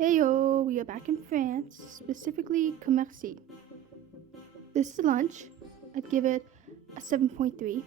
Heyo, we are back in France, specifically Commercy. This is lunch. I'd give it a 7.3.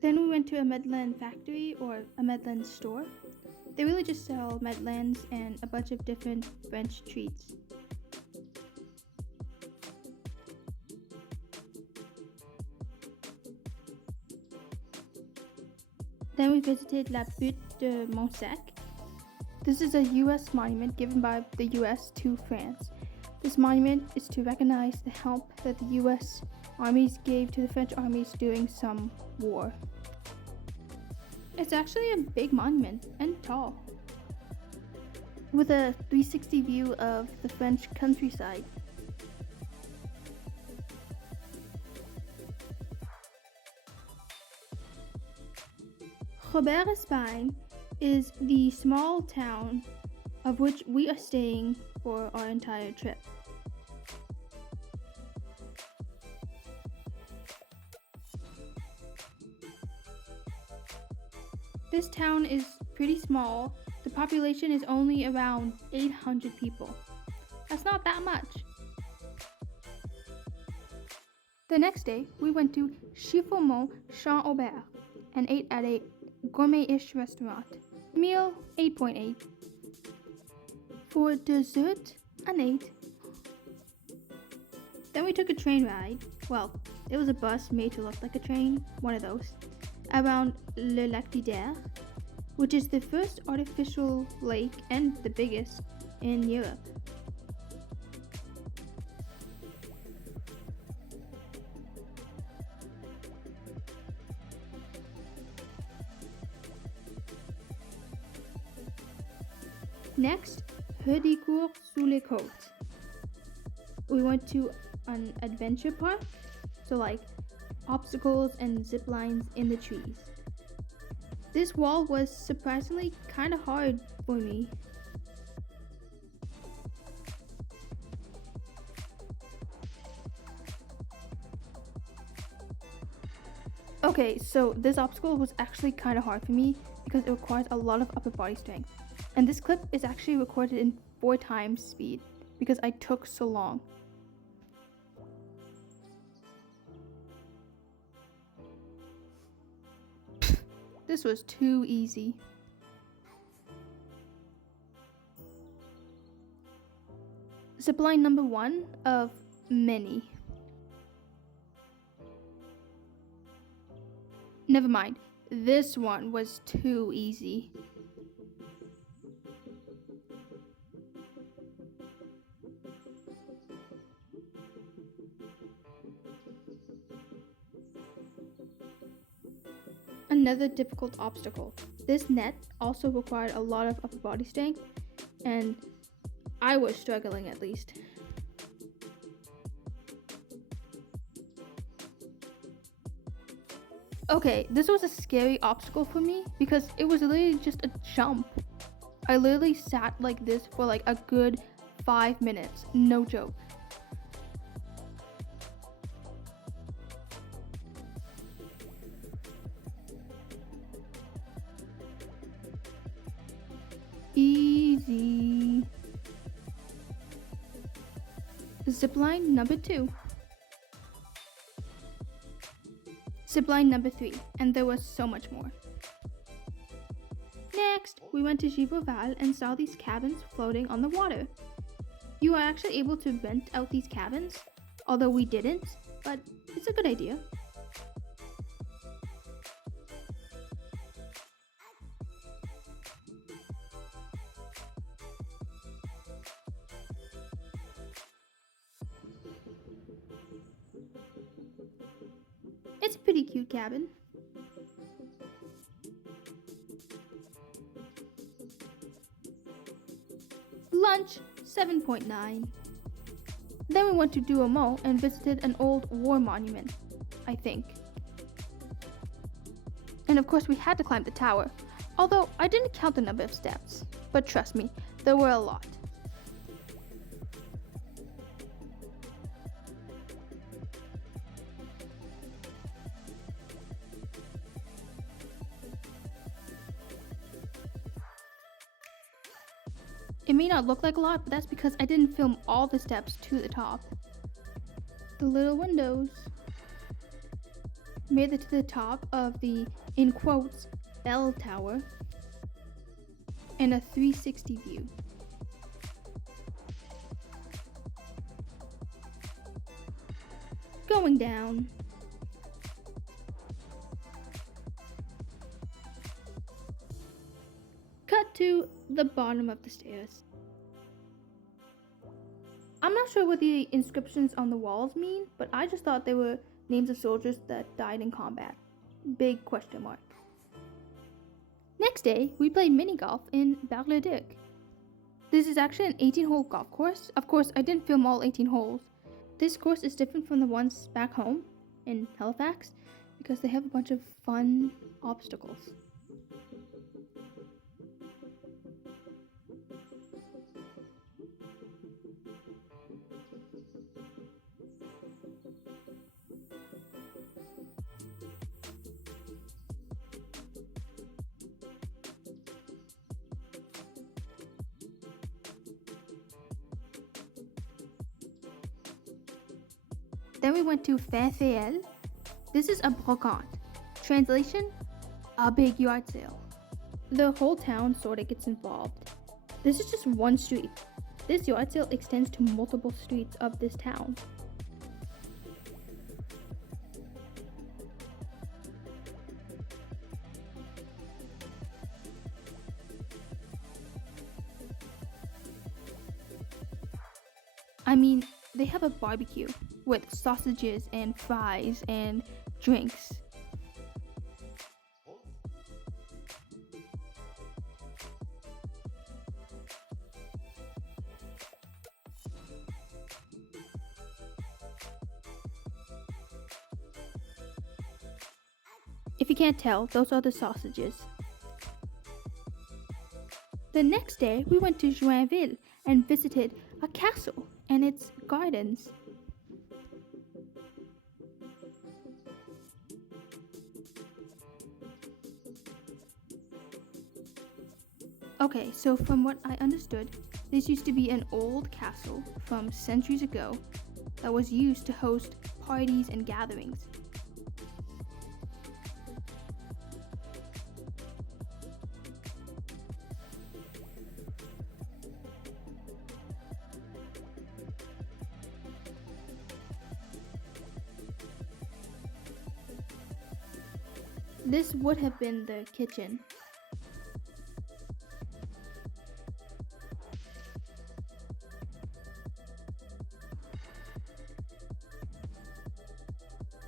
Then we went to a Madeleine factory or a Madeleine store. They really just sell Madeleines and a bunch of different French treats. Then we visited La Butte de Montsac. This is a US monument given by the US to France. This monument is to recognize the help that the US armies gave to the French armies during some war. It's actually a big monument and tall, with a 360 view of the French countryside. Robert-Espagne is the small town of which we are staying for our entire trip. This town is pretty small. The population is only around 800 people. That's not that much. The next day, we went to Chiffomont Champ Aubert and ate at a gourmet-ish restaurant. Meal 8.8. For dessert, an 8. Then we took a train ride. Well, it was a bus made to look like a train, one of those, around Le Lac d'Hyder, which is the first artificial lake and the biggest in Europe. Next, Heudicourt sous les Côtes. We went to an adventure park, so like obstacles and zip lines in the trees. This wall was surprisingly kind of hard for me. Okay, so this obstacle was actually kind of hard for me because it requires a lot of upper body strength. And this clip is actually recorded in 4 times speed because I took so long. This was too easy. Zipline number 1 of many. Never mind, this one was too easy. Another difficult obstacle. This net also required a lot of upper body strength, and I was struggling at least. Okay, this was a scary obstacle for me because it was literally just a jump. I literally sat like this for like a good 5 minutes, no joke. Easy. Zipline number 2. Zipline number 3, and there was so much more. Next, we went to Gibraltar and saw these cabins floating on the water. You are actually able to rent out these cabins, although we didn't, but it's a good idea. It's a pretty cute cabin. Lunch 7.9. Then we went to Douaumont and visited an old war monument, I think. And of course we had to climb the tower, although I didn't count the number of steps, but trust me, there were a lot. It may not look like a lot, but that's because I didn't film all the steps to the top. The little windows made it to the top of the, in quotes, bell tower and a 360 view. Going down. Cut to the bottom of the stairs. I'm not sure what the inscriptions on the walls mean, but I just thought they were names of soldiers that died in combat. Big question mark. Next day, we played mini golf in Bar-le-Duc. This is actually an 18-hole golf course. Of course, I didn't film all 18 holes. This course is different from the ones back home in Halifax because they have a bunch of fun obstacles. Then we went to Fairfield. This is a brocante. Translation, a big yard sale. The whole town sort of gets involved. This is just one street. This yard sale extends to multiple streets of this town. I mean, they have a barbecue with sausages and fries and drinks. If you can't tell, those are the sausages. The next day, we went to Joinville and visited a castle and its gardens. Okay, so from what I understood, this used to be an old castle from centuries ago that was used to host parties and gatherings. This would have been the kitchen.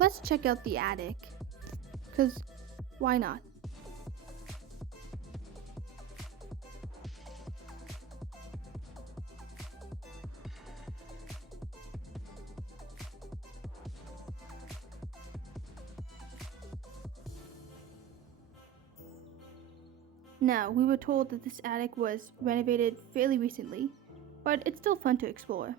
Let's check out the attic, because why not? Now, we were told that this attic was renovated fairly recently, but it's still fun to explore.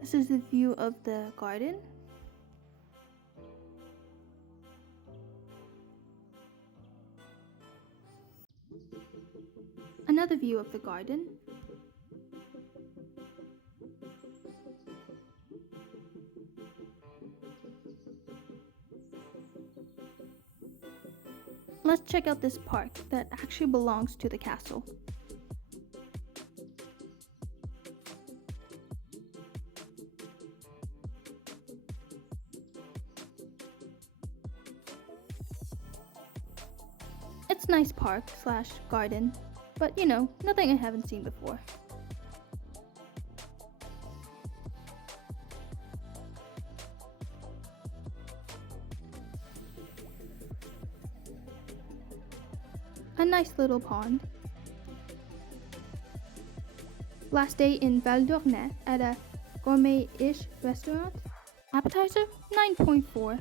This is the view of the garden. Another view of the garden. Let's check out this park that actually belongs to the castle. It's a nice park slash garden, but you know, nothing I haven't seen before. A nice little pond. Last day in Val d'Ornay at a gourmet-ish restaurant. Appetizer, 9.4.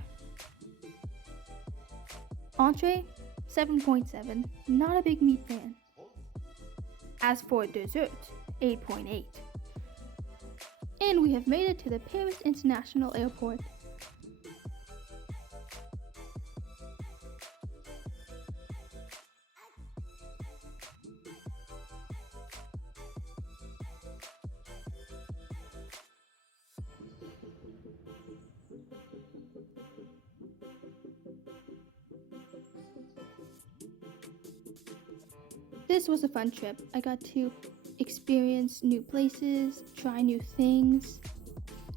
Entree, 7.7. Not a big meat fan. As for dessert, 8.8. And we have made it to the Paris International Airport. This was a fun trip. I got to experience new places, try new things,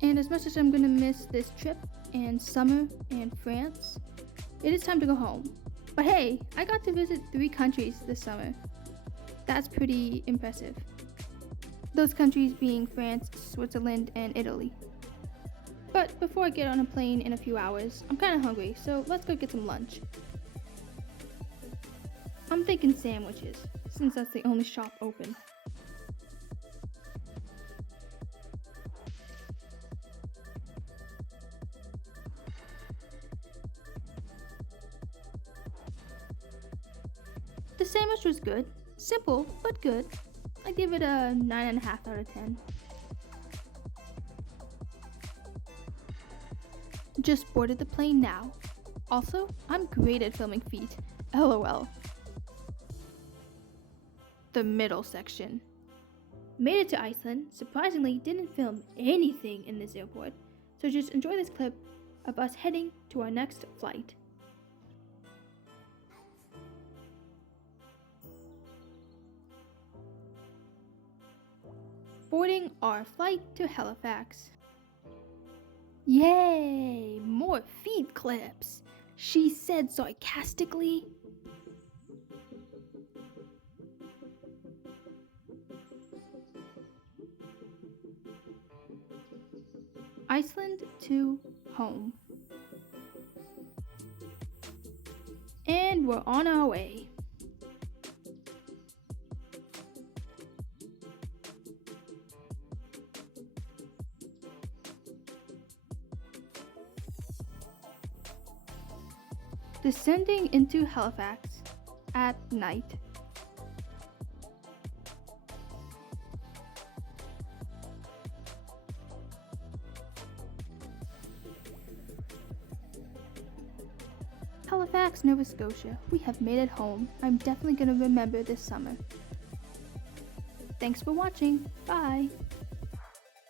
and as much as I'm gonna miss this trip and summer and France, it is time to go home. But hey, I got to visit 3 countries this summer. That's pretty impressive. Those countries being France, Switzerland, and Italy. But before I get on a plane in a few hours, I'm kinda hungry, so let's go get some lunch. I'm thinking sandwiches, since that's the only shop open. The sandwich was good. Simple, but good. I give it a 9.5 out of 10. Just boarded the plane now. Also, I'm great at filming feet. LOL. The middle section. Made it to Iceland. Surprisingly, didn't film anything in this airport. So just enjoy this clip of us heading to our next flight. Boarding our flight to Halifax. Yay! More feed clips! She said sarcastically. Iceland to home. And we're on our way. Descending into Halifax at night. Halifax, Nova Scotia. We have made it home. I'm definitely going to remember this summer. Thanks for watching. Bye.